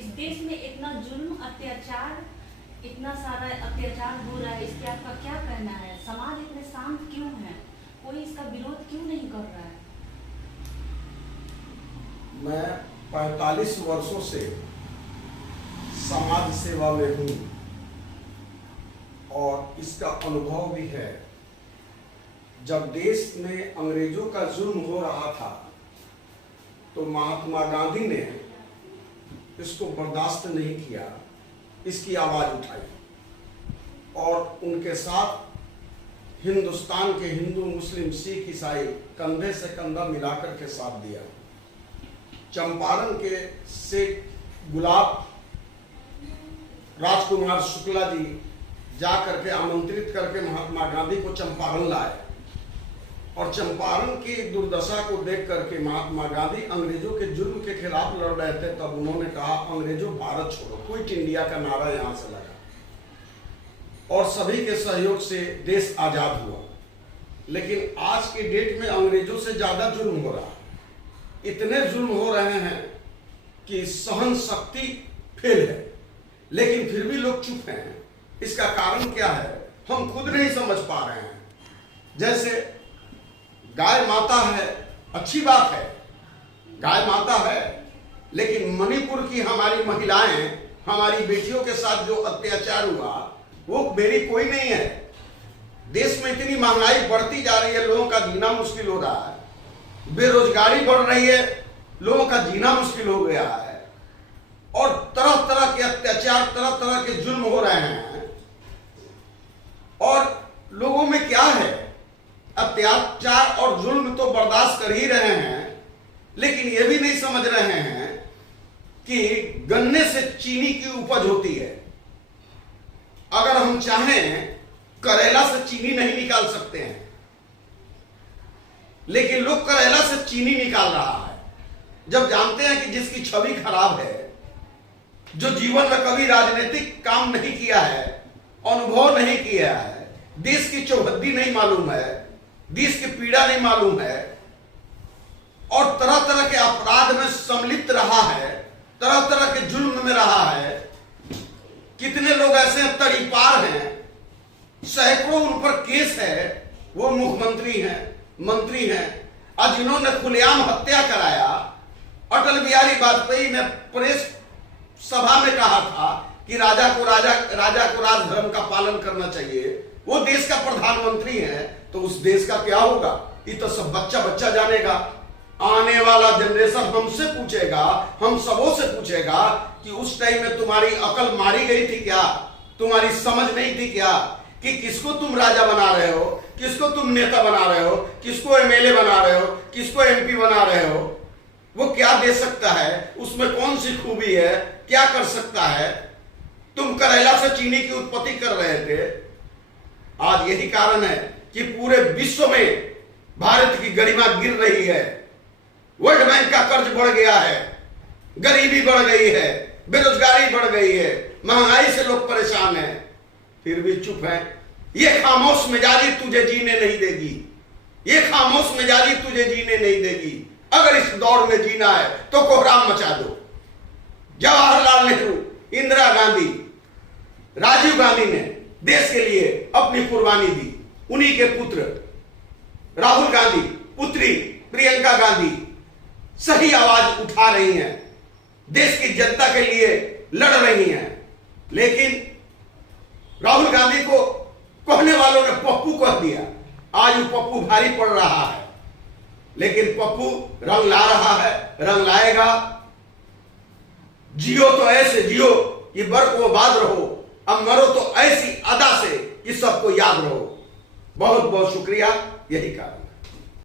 इस देश में इतना जुल्म अत्याचार, इतना सारा अत्याचार हो रहा है, इसके आपका क्या कहना है? समाज इतने शांत क्यों है? कोई इसका विरोध क्यों नहीं कर रहा है? मैं 45 वर्षों से समाज सेवा में हूँ और इसका अनुभव भी है। जब देश में अंग्रेजों का जुल्म हो रहा था तो महात्मा गांधी ने इसको बर्दाश्त नहीं किया, इसकी आवाज उठाई और उनके साथ हिंदुस्तान के हिंदू, मुस्लिम, सिख, ईसाई कंधे से कंधा मिलाकर के साथ दिया। चंपारण के शेख गुलाब राजकुमार शुक्ला जी जाकर के आमंत्रित करके महात्मा गांधी को चंपारण लाए और चंपारण की दुर्दशा को देख करके महात्मा गांधी अंग्रेजों के जुल्म के खिलाफ लड़ रहे थे। तब उन्होंने कहा, अंग्रेजों भारत छोड़ो, क्विट इंडिया का नारा यहां से लगा और सभी के सहयोग से देश आजाद हुआ। लेकिन आज के डेट में अंग्रेजों से ज्यादा जुल्म हो रहा है। इतने जुल्म हो रहे हैं कि सहन शक्ति फेल है, लेकिन फिर भी लोग चुप हैं। इसका कारण क्या है हम खुद नहीं समझ पा रहे हैं। जैसे गाय माता है, अच्छी बात है, गाय माता है, लेकिन मणिपुर की हमारी महिलाएं, हमारी बेटियों के साथ जो अत्याचार हुआ वो मेरी कोई नहीं है। देश में इतनी महंगाई बढ़ती जा रही है, लोगों का जीना मुश्किल हो रहा है, बेरोजगारी बढ़ रही है, लोगों का जीना मुश्किल हो गया है और तरह तरह के अत्याचार, तरह तरह के जुल्म हो रहे हैं। और लोगों में क्या है, अत्याचार और जुल्म तो बर्दाश्त कर ही रहे हैं, लेकिन यह भी नहीं समझ रहे हैं कि गन्ने से चीनी की उपज होती है। अगर हम चाहें करेला से चीनी नहीं निकाल सकते हैं, लेकिन लोग करेला से चीनी निकाल रहा है। जब जानते हैं कि जिसकी छवि खराब है, जो जीवन में कभी राजनीतिक काम नहीं किया है, अनुभव नहीं किया है, देश की चौहद्दी नहीं मालूम है, देश की पीड़ा नहीं मालूम है और तरह तरह के अपराध में सम्मिलित रहा है, तरह तरह के जुल्म में रहा है। कितने लोग ऐसे तड़ीपार हैं, सैकड़ों उन पर केस है, वो मुख्यमंत्री हैं, मंत्री हैं, और जिन्होंने खुलेआम हत्या कराया। अटल बिहारी वाजपेयी ने प्रेस सभा में कहा था कि राजा को राजधर्म का पालन करना चाहिए। वो देश का प्रधानमंत्री है, तो उस देश का क्या होगा ये तो सब बच्चा बच्चा जानेगा। आने वाला जनरेशन हमसे पूछेगा, हम सबों से पूछेगा कि उस टाइम में तुम्हारी अकल मारी गई थी क्या, तुम्हारी समझ नहीं थी क्या, कि किसको तुम राजा बना रहे हो, किसको तुम नेता बना रहे हो, किसको एमएलए बना रहे हो, किसको एमपी बना रहे हो। वो क्या दे सकता है, उसमें कौन सी खूबी है, क्या कर सकता है। तुम करेला से चीनी की उत्पत्ति कर रहे थे। आज यही कारण है कि पूरे विश्व में भारत की गरिमा गिर रही है। वर्ल्ड बैंक का कर्ज बढ़ गया है, गरीबी बढ़ गई है, बेरोजगारी बढ़ गई है, महंगाई से लोग परेशान हैं, फिर भी चुप है। ये खामोश मिजाजी तुझे जीने नहीं देगी, ये खामोश मिजाजी तुझे जीने नहीं देगी। अगर इस दौर में जीना है तो कोहराम मचा दो। जवाहरलाल नेहरू, इंदिरा गांधी, राजीव गांधी ने देश के लिए अपनी कुर्बानी दी। उन्हीं के पुत्र राहुल गांधी, पुत्री प्रियंका गांधी सही आवाज उठा रही हैं, देश की जनता के लिए लड़ रही हैं। लेकिन राहुल गांधी को कहने वालों ने पप्पू कह दिया। आज वो पप्पू भारी पड़ रहा है, लेकिन पप्पू रंग ला रहा है, रंग लाएगा। जियो तो ऐसे जियो कि बर्फ बाद रहो, अब मरो तो ऐसी अदा से कि सबको याद रहो। बहुत बहुत शुक्रिया, यही कारण।